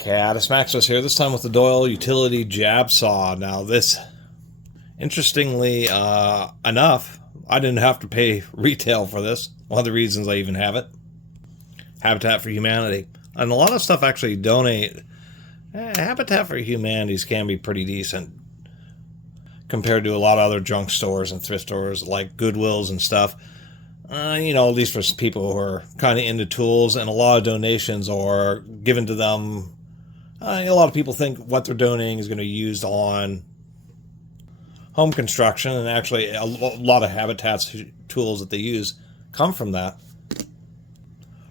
Catus Maximus here, this time with the Doyle utility jab saw. Now this, interestingly enough, I didn't have to pay retail for this. One of the reasons I even have it. Habitat for Humanity. And a lot of stuff actually donate. Habitat for Humanities can be pretty decent compared to a lot of other junk stores and thrift stores like Goodwills and stuff. You know, at least for people who are kind of into tools, and a lot of donations are given to them. A lot of people think what they're donating is going to be used on home construction, and actually a lot of Habitat's tools that they use come from that,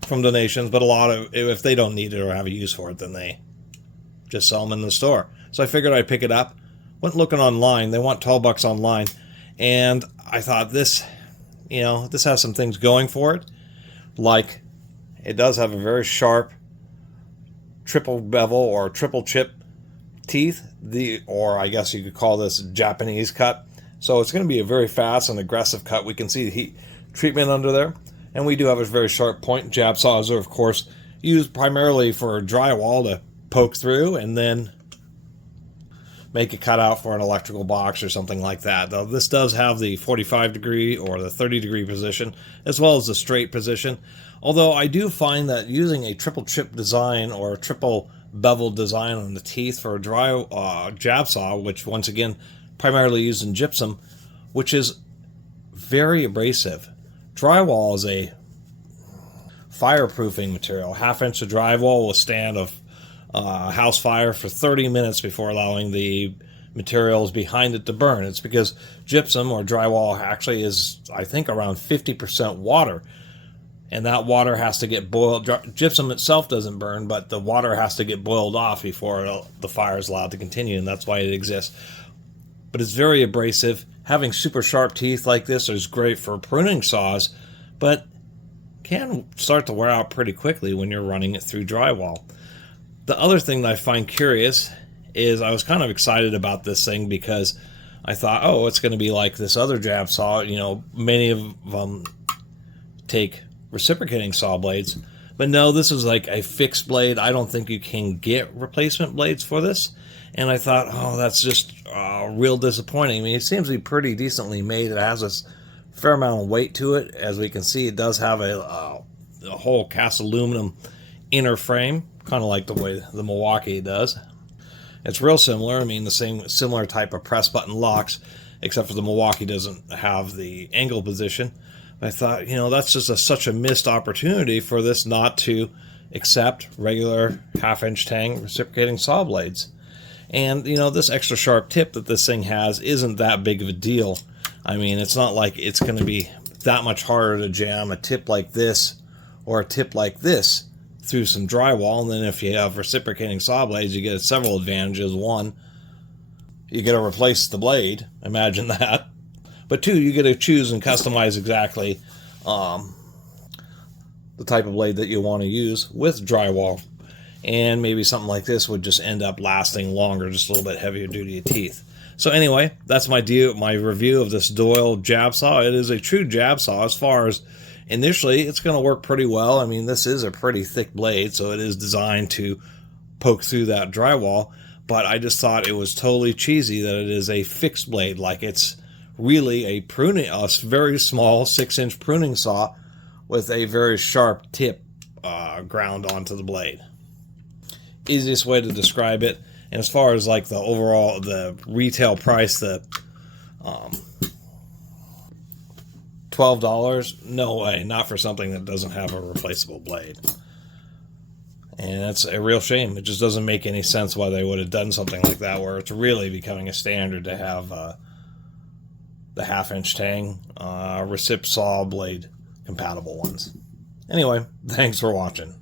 from donations, but a lot of, if they don't need it or have a use for it, then they just sell them in the store. So I figured I'd pick it up. Went looking online. They want $12 online, and I thought this, you know, this has some things going for it. Like, it does have a very sharp triple bevel or triple chip teeth, or I guess you could call this Japanese cut. So it's going to be a very fast and aggressive cut. We can see the heat treatment under there, and we do have a very sharp point. Jab saws are, of course, used primarily for drywall to poke through and then make a cutout for an electrical box or something like that. Though this does have the 45 degree or the 30 degree position, as well as the straight position. Although I do find that using a triple chip design or a triple bevel design on the teeth for a jab saw, which once again primarily used in gypsum, which is very abrasive. Drywall is a fireproofing material. Half-inch of drywall will stand a house fire for 30 minutes before allowing the materials behind it to burn. It's because gypsum or drywall actually is, I think, around 50% water. And that water has to get boiled. Gypsum itself doesn't burn, but the water has to get boiled off before the fire is allowed to continue, and that's why it exists. But it's very abrasive. Having super sharp teeth like this is great for pruning saws, but can start to wear out pretty quickly when you're running it through drywall. The other thing that I find curious is I was kind of excited about this thing because I thought, oh, it's going to be like this other jab saw. You know, many of them take reciprocating saw blades, but no, this is like a fixed blade. I don't think you can get replacement blades for this, and I thought, oh, that's just real disappointing. I mean, it seems to be pretty decently made. It has a fair amount of weight to it. As we can see, it does have a whole cast aluminum inner frame, kind of like the way the Milwaukee does. It's real similar. I mean, the similar type of press button locks, except for the Milwaukee doesn't have the angle position. I thought, you know, that's just such a missed opportunity for this not to accept regular half-inch tang reciprocating saw blades. And, you know, this extra sharp tip that this thing has isn't that big of a deal. I mean, it's not like it's going to be that much harder to jam a tip like this or a tip like this through some drywall. And then if you have reciprocating saw blades, you get several advantages. One, you get to replace the blade. Imagine that. But two, you get to choose and customize exactly the type of blade that you want to use with drywall. And maybe something like this would just end up lasting longer, just a little bit heavier duty teeth. So anyway, that's my review of this Doyle jab saw. It is a true jab saw. As far as initially, it's going to work pretty well. I mean, this is a pretty thick blade, so it is designed to poke through that drywall. But I just thought it was totally cheesy that it is a fixed blade, like it's really a very small 6-inch pruning saw with a very sharp tip ground onto the blade. Easiest way to describe it. And as far as like the retail price, the $12, no way, not for something that doesn't have a replaceable blade. And that's a real shame. It just doesn't make any sense why they would have done something like that, where it's really becoming a standard to have the half-inch tang recip saw blade compatible ones. Anyway, thanks for watching.